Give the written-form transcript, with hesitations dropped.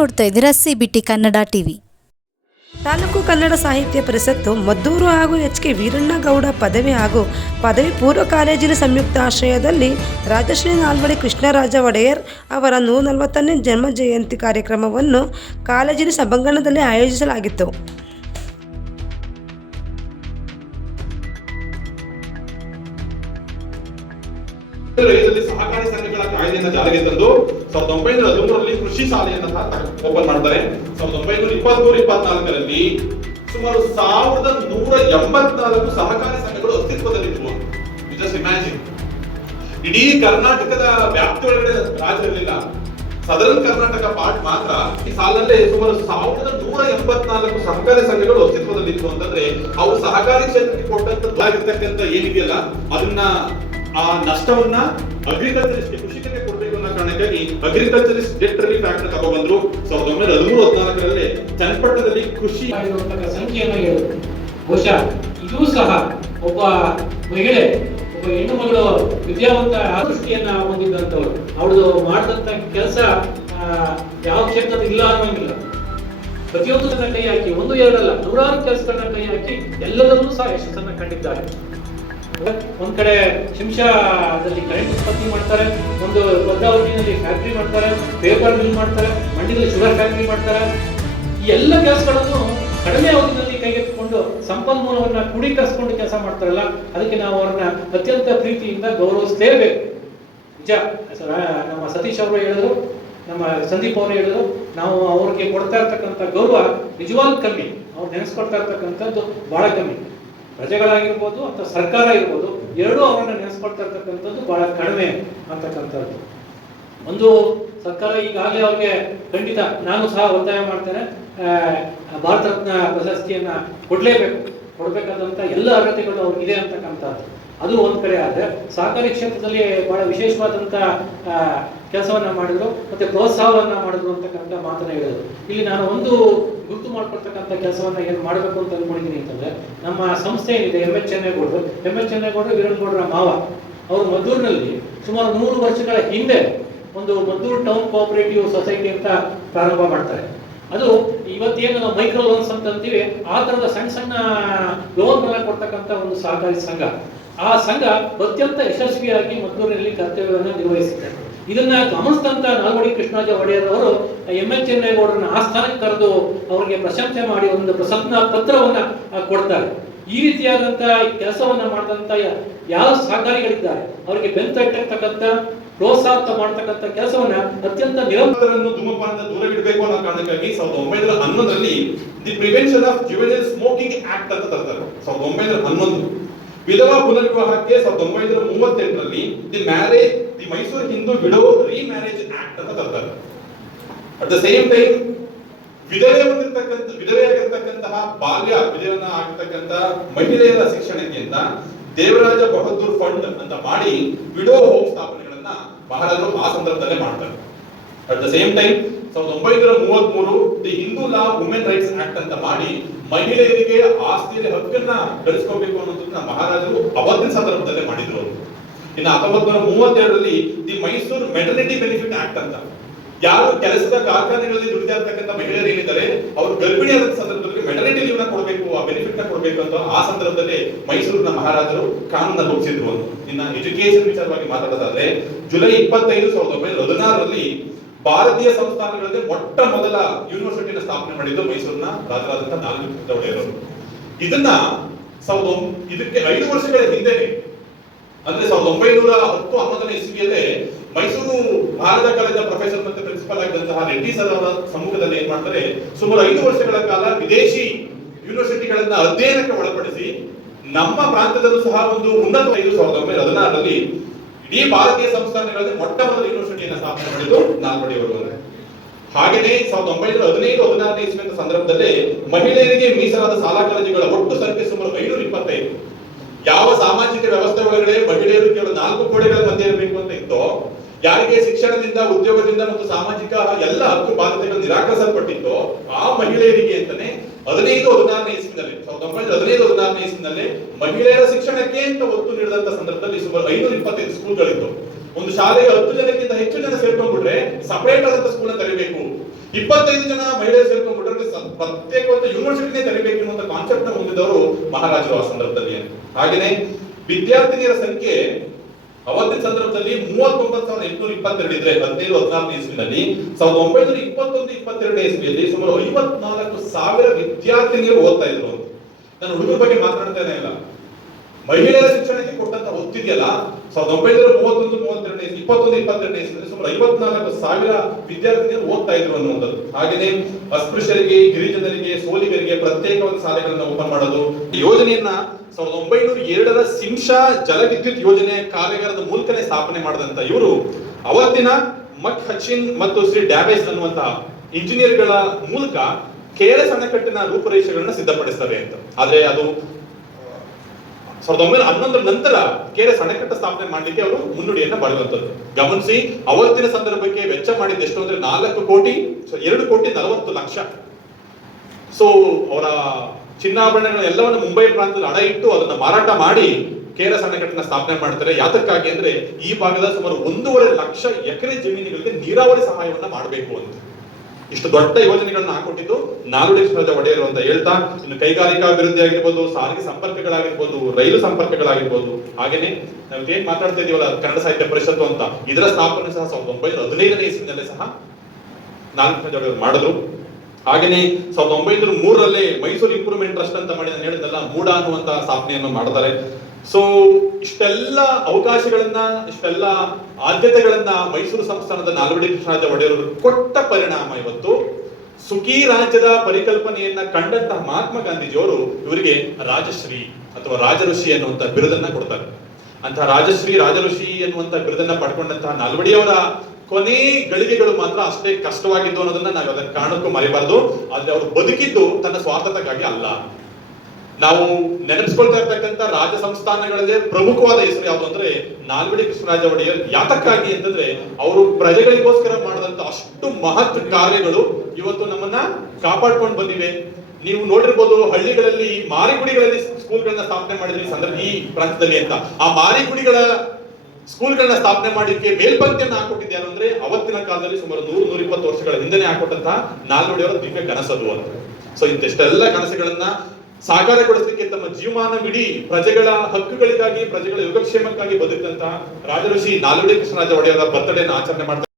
ನೋಡ್ತಾ ಇದ್ದೀರಾ CBT Kannada TV. Taluk Kannada ಸಾಹಿತ್ಯ ಪರಿಷತ್ತು ಮದ್ದೂರು ಹಾಗೂ HK ವೀರಣ್ಣಗೌಡ ಪದವಿ ಹಾಗೂ ಪದವಿ ಪೂರ್ವ ಕಾಲೇಜಿನ ಸಂಯುಕ್ತ ಆಶ್ರಯದಲ್ಲಿ ರಾಜಶ್ರೀ ನಾಲ್ವಡಿ ಕೃಷ್ಣರಾಜ ಒಡೆಯರ್ ಅವರ 140ನೇ ಜನ್ಮ ಜಯಂತಿ ಕಾರ್ಯಕ್ರಮವನ್ನು ಕಾಲೇಜಿನ ಸಭಾಂಗಣದಲ್ಲಿ ಆಯೋಜಿಸಲಾಗಿತ್ತು. ಸಹಕಾರಿ ಸಂಘಗಳ ಕಾಯ್ದೆಯನ್ನು ಜಾರಿಗೆ ತಂದು 1913ರಲ್ಲಿ ಕೃಷಿ ಶಾಲೆಯನ್ನು ಓಪನ್ ಮಾಡ್ತಾರೆ. 1923-24ರಲ್ಲಿ ಸುಮಾರು 1184 ಸಹಕಾರಿ ಸಂಘಗಳು ಅಸ್ತಿತ್ವದಲ್ಲಿದ್ದವು. ಜಸ್ಟ್ ಇಮ್ಯಾಜಿನ್, ಇಡೀ ಕರ್ನಾಟಕದ ವ್ಯಾಪ್ತಿ ಒಳಗಡೆ ರಾಜ್ಯ ಇರಲಿಲ್ಲ, ಸದರ್ನ್ ಕರ್ನಾಟಕ ಪಾರ್ಟ್ ಮಾತ್ರ. ಈ ಸಾಲಲ್ಲೇ ಸುಮಾರು 1184 ಸಹಕಾರಿ ಸಂಘಗಳು ಅಸ್ತಿತ್ವದಲ್ಲಿತ್ತು ಅಂತಂದ್ರೆ ಅವು ಸಹಕಾರಿ ಕ್ಷೇತ್ರಕ್ಕೆ ಕೊಟ್ಟಂತ ಏನಿದೆಯಲ್ಲ ಅದನ್ನ ಆ ನಷ್ಟವನ್ನ ಅಗ್ರಿಕಲ್ಚರಿಸ್ಟ್ ಕೃಷಿಕರಿಗೆ ಕೊಡಬೇಕು ಅನ್ನೋ ಕಾರಣಕ್ಕಾಗಿ ಅಗ್ರಿಕಲ್ಚರಿಸ್ಟ್ ಡೆಟ್ ರಿಲೀಫ್ ಆಕ್ಟ್ ತಗೊಂಡ್ಬಂದ್ರು. 1913-14ರಲ್ಲಿ ಚನ್ನಪಟ್ಟಣದಲ್ಲಿ ಕೃಷಿ ಮಾಡಿರುವಂತಹ ಸಂಖ್ಯೆಯನ್ನು ಹೇಳಿದ್ರು. ಬಹುಶಃ ಇದು ಸಹ ಒಬ್ಬ ಮಹಿಳೆ, ಒಬ್ಬ ಹೆಣ್ಣು ಮಗಳು ವಿದ್ಯಾವಂತ ದೃಷ್ಟಿಯನ್ನ ಹೊಂದಿದ್ದಂಥವ್ರು. ಅವಳು ಮಾಡಿದಂತ ಕೆಲಸ ಯಾವ ಕ್ಷೇತ್ರದ ಇಲ್ಲ ಅನ್ನೋಂಗಿಲ್ಲ. ಪ್ರತಿಯೊಂದನ್ನ ಕೈ ಹಾಕಿ, ಒಂದು ಎರಡಲ್ಲ, ನೂರಾರು ಕೆಲಸಗಳನ್ನ ಕೈ ಹಾಕಿ ಎಲ್ಲದನ್ನೂ ಸಹ ಯಶಸ್ಸನ್ನ ಕಂಡಿದ್ದಾರೆ. ಒಂದ್ ಕಡೆ ಶಿಂಷಾದಲ್ಲಿ ಕರೆಂಟ್ ಉತ್ಪತ್ತಿ ಮಾಡ್ತಾರೆ, ಒಂದು ಭದ್ರಾವತಿನಲ್ಲಿ ಫ್ಯಾಕ್ಟ್ರಿ ಮಾಡ್ತಾರೆ, ಪೇಪರ್ ಮಿಲ್ ಮಾಡ್ತಾರೆ, ಮಂಡ್ಯದಲ್ಲಿ ಶುಗರ್ ಫ್ಯಾಕ್ಟ್ರಿ ಮಾಡ್ತಾರೆ. ಈ ಎಲ್ಲ ಕೆಲಸಗಳನ್ನು ಕಡಿಮೆ ಅವಧಿಯಲ್ಲಿ ಕೈಗೆತ್ತಿಕೊಂಡು ಸಂಪನ್ಮೂಲವನ್ನ ಕ್ರೋಢೀಕರಿಸಿಕೊಂಡು ಕೆಲಸ ಮಾಡ್ತಾರಲ್ಲ, ಅದಕ್ಕೆ ನಾವು ಅವ್ರನ್ನ ಅತ್ಯಂತ ಪ್ರೀತಿಯಿಂದ ಗೌರವಿಸಲೇಬೇಕು. ನಿಜ, ನಮ್ಮ ಸತೀಶ್ ಅವರು ಹೇಳಿದ್ರು, ನಮ್ಮ ಸಂದೀಪ್ ಅವರು ಹೇಳಿದ್ರು, ನಾವು ಅವ್ರಿಗೆ ಕೊಡ್ತಾ ಇರ್ತಕ್ಕಂಥ ಗೌರವ ನಿಜವಾಗ್ಲೂ ಕಮ್ಮಿ. ಅವ್ರು ನೆನೆಸ್ಕೊಡ್ತಾ ಇರ್ತಕ್ಕಂಥದ್ದು ಬಹಳ ಕಮ್ಮಿ. ಪ್ರಜೆಗಳಾಗಿರ್ಬೋದು ಅಥವಾ ಸರ್ಕಾರ ಇರ್ಬೋದು, ಎರಡೂ ಅವರನ್ನ ನೆನೆಸ್ಕೊಳ್ತಾ ಇರ್ತಕ್ಕಂಥದ್ದು ಬಹಳ ಕಡಿಮೆ ಅಂತಕ್ಕಂಥದ್ದು. ಒಂದು ಸರ್ಕಾರ ಈಗಾಗಲೇ ಅವ್ರಿಗೆ ಖಂಡಿತ ನಾನು ಸಹ ಒತ್ತಾಯ ಮಾಡ್ತೇನೆ, ಭಾರತ ರತ್ನ ಪ್ರಶಸ್ತಿಯನ್ನ ಕೊಡ್ಬೇಕಾದಂತ ಎಲ್ಲ ಅರ್ಹತೆಗಳು ಅವ್ರಿಗಿದೆ ಅಂತಕ್ಕಂಥದ್ದು. ಅದು ಒಂದ್ ಕಡೆ ಆದ್ರೆ, ಸಹಕಾರಿ ಕ್ಷೇತ್ರದಲ್ಲಿ ಬಹಳ ವಿಶೇಷವಾದಂತ ಕೆಲಸವನ್ನ ಮಾಡಿದ್ರು, ಮತ್ತೆ ಪ್ರೋತ್ಸಾಹವನ್ನ ಮಾಡಿದ್ರು ಅಂತಕ್ಕಂಥ ಮಾತನ್ನ ಹೇಳಿದ್ರು. ಇಲ್ಲಿ ನಾನು ಒಂದು ಗುರುತು ಮಾಡ್ಕೊಳ್ತಕ್ಕಂಥ ಕೆಲಸವನ್ನ ಏನು ಮಾಡಬೇಕು ಅಂತ ಅನ್ಕೊಂಡಿದ್ದೀನಿ ಅಂತಂದ್ರೆ, ನಮ್ಮ ಸಂಸ್ಥೆ ಏನಿದೆ MH ಚೆನ್ನೇಗೌಡರು ವೀರಣ್ಣಗೌಡರ ಮಾವ, ಅವರು ಮದ್ದೂರಿನಲ್ಲಿ ಸುಮಾರು 100 ವರ್ಷಗಳ ಹಿಂದೆ ಒಂದು ಮದ್ದೂರು ಟೌನ್ ಕೋಆಪರೇಟಿವ್ ಸೊಸೈಟಿ ಅಂತ ಪ್ರಾರಂಭ ಮಾಡ್ತಾರೆ. ಅದು ಇವತ್ತೇನು ನಾವು ಮೈಕ್ರೋ ಲೋನ್ಸ್ ಅಂತ ಅಂತೀವಿ, ಆ ತರದ ಸಣ್ಣ ಸಣ್ಣ ಲೋನ್ ಕೊಡ್ತಕ್ಕಂಥ ಒಂದು ಸಹಕಾರಿ ಸಂಘ. ಆ ಸಂಘ ಅತ್ಯಂತ ಯಶಸ್ವಿಯಾಗಿ ಮದ್ದೂರಿನಲ್ಲಿ ಕರ್ತವ್ಯವನ್ನು ನಿರ್ವಹಿಸಿದ್ದಾರೆ. ಇದನ್ನ ಗಮನಿಸಿದಂತ ನಾಲ್ವಡಿ ಕೃಷ್ಣರಾಜ ಒಡೆಯರ್ ಅವರು MH ಚೆನ್ನೇಗೌಡರನ್ನ ಆಸ್ಥಾನಕ್ಕೆ ಕರೆದು ಅವರಿಗೆ ಪ್ರಶಂಸೆ ಮಾಡಿ ಒಂದು ಪ್ರಶಂಸನಾ ಪತ್ರವನ್ನ ಕೊಡ್ತಾರೆ. ಈ ರೀತಿಯಾದಂತ ಕೆಲಸವನ್ನ ಮಾಡಿದಂತ ಯಾವ ಸಹಕಾರಿಗಳಿದ್ದಾರೆ ಅವರಿಗೆ ಬೆಂತಟ್ಟತಕ್ಕಂಥ ಪ್ರೋತ್ಸಾಹ ಮಾಡತಕ್ಕಂಥ ಕೆಲಸವನ್ನ ಅತ್ಯಂತ ನಿರಂತರನ್ನು ಧೂಮಪಾನದ ದೂರವಿಡಬೇಕು ಅನ್ನೋ ಕಾರಣಕ್ಕಾಗಿ 1911ರಲ್ಲಿ the prevention of juvenile smoking act ಅಂತ ತರ್ತಾರೆ. 1911 ವಿಧವಾ ಪುನರ್ವಿವಾಹಕ್ಕೆ 1938ರಲ್ಲಿ the Mysore Hindu widow remarriage act ಅಂತ ತರ್ತಾರೆ. ಅಟ್ ದ ಸೇಮ್ ಟೈಮ್ ವಿಧವೆಯಾಗಿರ್ತಕ್ಕಂತಹ ಬಾಲ್ಯ ವಿಧವನ್ನ ಆಗಿರ್ತಕ್ಕಂಥ ಮಹಿಳೆಯರ ಶಿಕ್ಷಣಕ್ಕೆ ಅಂತ ದೇವರಾಜ ಬಹದ್ದೂರ್ ಫಂಡ್ ಅಂತ ಮಾಡಿ ವಿಡೋ ಹೋಮ್ ಸ್ಥಾಪನೆಗಳನ್ನ ಮಹಾರಾಜರು ಆ ಸಂದರ್ಭದಲ್ಲೇ ಮಾಡ್ತಾರೆ. At the same time 1933 the Hindu law women rights act ಅಂತ ಮಾಡಿ ಮಹಿಳೆಯರಿಗೆ ಆಸ್ತಿಯಲ್ಲಿ ಹಕ್ಕನ್ನ ಗಳಿಸ್ಕೋಬೇಕು ಅನ್ನೋದನ್ನ ಮಹಾರಾಜರು ಅವತ್ತಿನ ಸಂದರ್ಭದಲ್ಲೇ ಮಾಡಿದ್ರು. ಇನ್ನು 1932ರಲ್ಲಿ the Mysore maternity benefit act ಅಂತ, ಯಾರು ಕೆಲಸದ ಕಾರ್ಖಾನೆಗಳಲ್ಲಿ ದುಡಿತಾ ಇರ್ತಕ್ಕಂಥ ಮಹಿಳೆಯರು ಏನಿದ್ದಾರೆ ಅವರು ಗರ್ಭಿಣಿಯಾದ ಸಂದರ್ಭದಲ್ಲಿ ಮೆಟರ್ನಿಟಿ ಲೀವ್ ನ ಕೊಡಬೇಕು, ಆ ಬೆನಿಫಿಟ್ ನ ಕೊಡಬೇಕು ಅಂತ ಆ ಸಂದರ್ಭದಲ್ಲಿ ಮೈಸೂರಿನ ಮಹಾರಾಜರು ಕಾನೂನ ರೂಪಿಸಿದ್ರು. ಇನ್ನ ಎಜುಕೇಶನ್ ವಿಚಾರವಾಗಿ ಮಾತಾಡೋದಾದ್ರೆ, ಜುಲೈ 25, 1916ರಲ್ಲಿ ಭಾರತೀಯ ಸಂಸ್ಥಾನಗಳಲ್ಲಿ ಮೊಟ್ಟ ಮೊದಲ ಯೂನಿವರ್ಸಿಟಿನ ಸ್ಥಾಪನೆ ಮಾಡಿದ್ದು ಮೈಸೂರಿನ ರಾಜರಾದಂತಹ ನಾಲ್ವಡಿ ಕೃಷ್ಣರಾಜ ಒಡೆಯರ್. ಇದನ್ನ ಇದಕ್ಕೆ 5 ವರ್ಷಗಳ ಹಿಂದೆನೆ, ಅಂದ್ರೆ 1910-11ನೇ ಇಸ್ವಿಯಲ್ಲೇ ಮೈಸೂರು ಭಾರತ ಕಾಲೇಜಿನ ಪ್ರೊಫೆಸರ್ ಮತ್ತೆ ಪ್ರಿನ್ಸಿಪಲ್ ಆಗಿದ್ದಂತಹ ರೆಡ್ಡಿ ಸರ್ ಅವರ ಸಮ್ಮುಖದಲ್ಲಿ ಏನ್ ಮಾಡ್ತಾರೆ, ಸುಮಾರು 5 ವರ್ಷಗಳ ಕಾಲ ವಿದೇಶಿ ಯೂನಿವರ್ಸಿಟಿಗಳನ್ನ ಅಧ್ಯಯನಕ್ಕೆ ಒಳಪಡಿಸಿ ನಮ್ಮ ಪ್ರಾಂತದಲ್ಲೂ ಸಹ ಒಂದು ಉನ್ನತ 1916ರಲ್ಲಿ ಇಡೀ ಭಾರತೀಯ ಸಂಸ್ಥಾನಗಳಲ್ಲಿ ಮೊಟ್ಟ ಮೊದಲ ಯೂನಿವರ್ಸಿಟಿಯನ್ನು ಸ್ಥಾಪನೆ ಮಾಡಿದ್ದು ನಾಲ್ವಡಿ ಅವರು. ಹಾಗೆಯೇ 1915-16ನೇ ಇಸ್ವಿಯ ಸಂದರ್ಭದಲ್ಲಿ ಮಹಿಳೆಯರಿಗೆ ಮೀಸಲಾದ ಶಾಲಾ ಕಾಲೇಜುಗಳ ಒಟ್ಟು ಸಂಖ್ಯೆ ಸುಮಾರು 525. ಯಾವ ಸಾಮಾಜಿಕ ವ್ಯವಸ್ಥೆ ಒಳಗಡೆ ಮಹಿಳೆಯರು ಕೇವಲ 4 ಗೋಡೆಗಳ ಮಧ್ಯೆ ಇರಬೇಕು ಅಂತ ಇತ್ತೋ, ಯಾರಿಗೆ ಶಿಕ್ಷಣದಿಂದ, ಉದ್ಯೋಗದಿಂದ ಮತ್ತು ಸಾಮಾಜಿಕ ಎಲ್ಲ ಹಕ್ಕು ಬಾಧ್ಯತೆಗಳು ನಿರಾಕರಿಸಲ್ಪಟ್ಟಿತ್ತೋ ಆ ಮಹಿಳೆಯರಿಗೆ ಅಂತಾನೆ 15-16ನೇ ಇಸ್ವಿನಲ್ಲಿ 1915-16 ಇಸ್ವಿನಲ್ಲಿ ಮಹಿಳೆಯರ ಶಿಕ್ಷಣಕ್ಕೆ ಅಂತ ಒತ್ತು ನೀಡಿದಂತ ಸಂದರ್ಭದಲ್ಲಿ ಸುಮಾರು 525 ಸ್ಕೂಲ್ಗಳಿತ್ತು. ಒಂದು ಶಾಲೆಗೆ 10 ಜನಕ್ಕಿಂತ ಹೆಚ್ಚು ಜನ ಸೇರ್ಕೊಂಡ್ಬಿಟ್ರೆ ಸಪರೇಟ್ ಆದಂತ ಸ್ಕೂಲ್ ತೆರಿಬೇಕು, 25 ಜನ ಮಹಿಳೆಯರು ಸೇರ್ಕೊಂಡ್ಬಿಟ್ರೆ ಪ್ರತ್ಯೇಕವಾದ ಯೂನಿವರ್ಸಿಟಿನೇ ತೆರಿಬೇಕು ಅನ್ನುವಂತ ಕಾನ್ಸೆಪ್ಟ್ ನ ಹೊಂದಿದವರು ಮಹಾರಾಜರು ಆ ಸಂದರ್ಭದಲ್ಲಿ. ಹಾಗೇನೆ ವಿದ್ಯಾರ್ಥಿನಿಯರ ಸಂಖ್ಯೆ ಅವತ್ತಿನ ಸಂದರ್ಭದಲ್ಲಿ 39,822 ಇದ್ರೆ 15-16 ಇಸ್ವಿನಲ್ಲಿ 1921-22 ಇಸ್ವಿಯಲ್ಲಿ ಸುಮಾರು 54,000 ವಿದ್ಯಾರ್ಥಿನಿಯರು ಓದ್ತಾ ಇದ್ರು. ನಾನು ಹುಡುಗರ ಬಗ್ಗೆ ಮಾತನಾಡ್ತೇನೆ ಇಲ್ಲ, ಮಹಿಳೆಯರ ಶಿಕ್ಷಣಕ್ಕೆ ಕೊಟ್ಟಂತ ಒತ್ತಿದೆಯಲ್ಲ 1931-32 21-22 ಇಸ್ವಿಯಲ್ಲಿ ಸುಮಾರು 54,000 ವಿದ್ಯಾರ್ಥಿನಿಯರು ಓದ್ತಾ ಇದ್ರು ಅನ್ನುವಂಥದ್ದು. ಹಾಗೇನೆ ಅಸ್ಪೃಶ್ಯರಿಗೆ, ಗಿರಿಜನರಿಗೆ, ಸೋಲಿಗರಿಗೆ ಪ್ರತ್ಯೇಕವಾದ ಶಾಲೆಗಳನ್ನ ಓಪನ್ ಮಾಡೋದು. ಯೋಜನೆಯನ್ನ 1902ರ ಸಿಂಶಾ ಜಲವಿದ್ಯುತ್ ಯೋಜನೆ ಕಾರ್ಯಾಗಾರದ ಮೂಲಕನೇ ಸ್ಥಾಪನೆ ಮಾಡಿದಂತ ಇವರು ಅವತ್ತಿನ ಮಕ್ ಹಚಿನ್ ಮತ್ತು ಶ್ರೀ ಡ್ಯಾಬೇಜ್ ಅನ್ನುವಂತಹ ಇಂಜಿನಿಯರ್ಗಳ ಮೂಲಕ KRS ಅಣೆಕಟ್ಟಿನ ರೂಪುರೇಷೆಗಳನ್ನ ಸಿದ್ಧಪಡಿಸ್ತಾರೆ ಅಂತ. ಆದ್ರೆ ಅದು 1911 ನಂತರ KRS ಅಣೆಕಟ್ಟು ಸ್ಥಾಪನೆ ಮಾಡಲಿಕ್ಕೆ ಅವರು ಮುನ್ನುಡಿಯನ್ನ ಬರೆಯುವಂತದ್ದು. ಗಮನಿಸಿ, ಅವತ್ತಿನ ಸಂದರ್ಭಕ್ಕೆ ವೆಚ್ಚ ಮಾಡಿದ್ದು ಎಷ್ಟು ಅಂದ್ರೆ 2,40,00,000. ಸೊ ಅವರ ಚಿನ್ನಾಭರಣಗಳ ಎಲ್ಲವನ್ನು ಮುಂಬೈ ಪ್ರಾಂತದಲ್ಲಿ ಅಡ ಇಟ್ಟು ಅದನ್ನ ಮಾರಾಟ ಮಾಡಿ KRS ಅಣೆಕಟ್ಟನ್ನ ಸ್ಥಾಪನೆ ಮಾಡ್ತಾರೆ. ಯಾತಕ್ಕಾಗಿ ಅಂದ್ರೆ ಈ ಭಾಗದ ಸುಮಾರು 1.5 ಲಕ್ಷ ಎಕರೆ ಜಮೀನುಗಳಿಗೆ ನೀರಾವರಿ ಸಹಾಯವನ್ನ ಮಾಡಬೇಕು ಅಂತ. ಇಷ್ಟು ದೊಡ್ಡ ಯೋಜನೆಗಳನ್ನ ಹಾಕೊಟ್ಟಿದ್ದು ನಾಲ್ವಡಿ ಕೃಷ್ಣರಾಜ ಒಡೆಯರು ಅಂತ ಹೇಳ್ತಾ, ಇನ್ನು ಕೈಗಾರಿಕಾ ಅಭಿವೃದ್ಧಿ ಆಗಿರ್ಬೋದು, ಸಾರಿಗೆ ಸಂಪರ್ಕಗಳಾಗಿರ್ಬೋದು, ರೈಲು ಸಂಪರ್ಕಗಳಾಗಿರ್ಬೋದು, ಹಾಗೇನೆ ನಾವು ಏನ್ ಮಾತಾಡ್ತಾ ಇದೀವಲ್ಲ ಕನ್ನಡ ಸಾಹಿತ್ಯ ಪರಿಷತ್ತು ಅಂತ, ಇದರ ಸ್ಥಾಪನೆ ಸಹ 1915ನೇ ಇಸ್ವಿನಲ್ಲೇ ಸಹ ನಾಲ್ವಡಿ ಕೃಷ್ಣರಾಜ ಒಡೆಯರು ಮಾಡಿದ್ರು. ಹಾಗೇನೆ 1903ರಲ್ಲಿ ಮೈಸೂರು ಇಂಪ್ರೂವ್ಮೆಂಟ್ ಟ್ರಸ್ಟ್ ಅಂತ ಮಾಡಿ ನಾನು ಹೇಳಿದ್ನಲ್ಲ, ಮೂಡ ಅನ್ನುವಂತಹ ಸ್ಥಾಪನೆಯನ್ನು ಮಾಡ್ತಾರೆ. ಸೊ ಇಷ್ಟೆಲ್ಲ ಅವಕಾಶಗಳನ್ನ, ಇಷ್ಟೆಲ್ಲ ಆದ್ಯತೆಗಳನ್ನ ಮೈಸೂರು ಸಂಸ್ಥಾನದ ನಾಲ್ವಡಿ ಕೃಷ್ಣರಾಜ ಒಡೆಯರು ಕೊಟ್ಟ ಪರಿಣಾಮ ಇವತ್ತು ಸುಖಿ ರಾಜ್ಯದ ಪರಿಕಲ್ಪನೆಯನ್ನ ಕಂಡಂತಹ ಮಹಾತ್ಮ ಗಾಂಧೀಜಿಯವರು ಇವರಿಗೆ ರಾಜಶ್ರೀ ಅಥವಾ ರಾಜಋಷಿ ಅನ್ನುವಂತ ಬಿರುದನ್ನ ಕೊಡ್ತಾರೆ. ಅಂತಹ ರಾಜಶ್ರೀ, ರಾಜಋಷಿ ಅನ್ನುವಂತ ಬಿರುದನ್ನ ಪಡ್ಕೊಂಡಂತಹ ನಾಲ್ವಡಿಯವರ ಕೊನೆ ಗಳಿಗೆಗಳು ಮಾತ್ರ ಅಷ್ಟೇ ಕಷ್ಟವಾಗಿದ್ದು ಅನ್ನೋದನ್ನ ನಾವು ಅದರ ಕಾರಣಕ್ಕೂ ಮರಿಬಾರದು. ಆದ್ರೆ ಅವರು ಬದುಕಿದ್ದು ತನ್ನ ಸ್ವಾರ್ಥಕ್ಕಾಗಿ ಅಲ್ಲ. ನಾವು ನೆನಪಿಸ್ಕೊಳ್ತಾ ಇರ್ತಕ್ಕಂಥ ರಾಜ ಸಂಸ್ಥಾನಗಳಲ್ಲಿ ಪ್ರಮುಖವಾದ ಹೆಸರು ಯಾವುದು ಅಂದ್ರೆ ನಾಲ್ವಡಿ ಕೃಷ್ಣರಾಜ ಒಡೆಯರ್. ಯಾತಕ್ಕಾಗಿ ಅಂತಂದ್ರೆ ಅವರು ಪ್ರಜೆಗಳಿಗೋಸ್ಕರ ಮಾಡಿದಂತ ಅಷ್ಟು ಮಹತ್ ಕಾರ್ಯಗಳು ಇವತ್ತು ನಮ್ಮನ್ನ ಕಾಪಾಡ್ಕೊಂಡು ಬಂದಿವೆ. ನೀವು ನೋಡಿರ್ಬೋದು, ಹಳ್ಳಿಗಳಲ್ಲಿ ಮಾರಿಗುಡಿಗಳಲ್ಲಿ ಸ್ಕೂಲ್ಗಳನ್ನ ಸ್ಥಾಪನೆ ಮಾಡಿದ್ರಿ ಸಂದರ್ಭ ಈ ಪ್ರಾಂತದಲ್ಲಿ ಅಂತ. ಆ ಮಾರಿಗುಡಿಗಳ ಸ್ಕೂಲ್ಗಳನ್ನ ಸ್ಥಾಪನೆ ಮಾಡಲಿಕ್ಕೆ ಮೇಲ್ಪಂಕ್ತಿಯನ್ನ ಹಾಕೊಟ್ಟಿದ್ದು ಯಾರು ಅಂದ್ರೆ ಅವತ್ತಿನ ಕಾಲದಲ್ಲಿ ಸುಮಾರು 100-120 ವರ್ಷಗಳ ಹಿಂದೆನೆ ಹಾಕೊಟ್ಟಂತಹ ನಾಲ್ವಡಿಯವರ ದಿವ್ಯ ಕನಸದು ಅಂತ. ಸೊ ಇಂತೆಷ್ಟೆಲ್ಲ ಕನಸುಗಳನ್ನ ಸಾಕಾರಗೊಳಿಸಲಿಕ್ಕೆ ತಮ್ಮ ಜೀವಮಾನವಿಡೀ ಪ್ರಜೆಗಳ ಹಕ್ಕುಗಳಿಗಾಗಿ, ಪ್ರಜೆಗಳ ಯೋಗಕ್ಷೇಮಕ್ಕಾಗಿ ಬದುಕಂತಹ ರಾಜಋಷಿ ನಾಲ್ವಡಿ ಕೃಷ್ಣರಾಜ ಒಡೆಯರ ಬರ್ತಡೇನ ಆಚರಣೆ ಮಾಡ್ತಾರೆ.